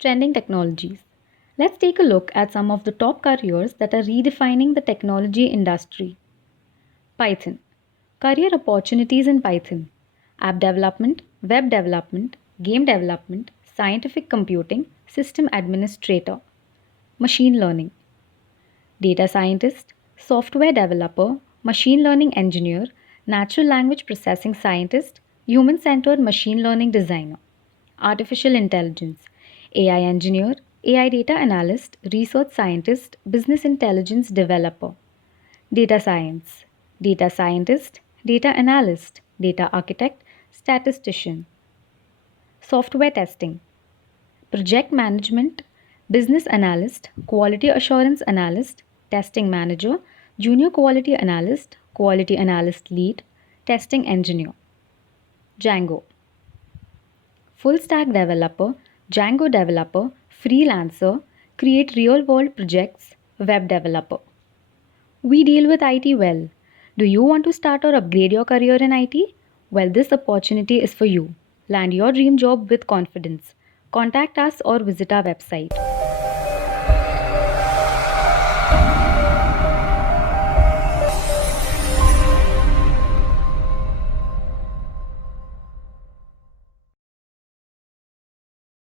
Trending technologies. Let's take a look at some of the top careers that are redefining the technology industry. Python. Career opportunities in Python. App development, web development, game development, scientific computing, system administrator. Machine learning. Data scientist, software developer, machine learning engineer, natural language processing scientist, human centered machine learning designer. Artificial intelligence, AI engineer, AI data analyst, research scientist, business intelligence developer. Data science, data scientist, data analyst, data architect, statistician. Software testing, project management, business analyst, quality assurance analyst, testing manager, junior quality analyst lead, testing engineer. Django, full stack developer, Django developer, freelancer, create real world projects, web developer. We deal with IT well. Do you want to start or upgrade your career in IT? Well, this opportunity is for you. Land your dream job with confidence. Contact us or visit our website.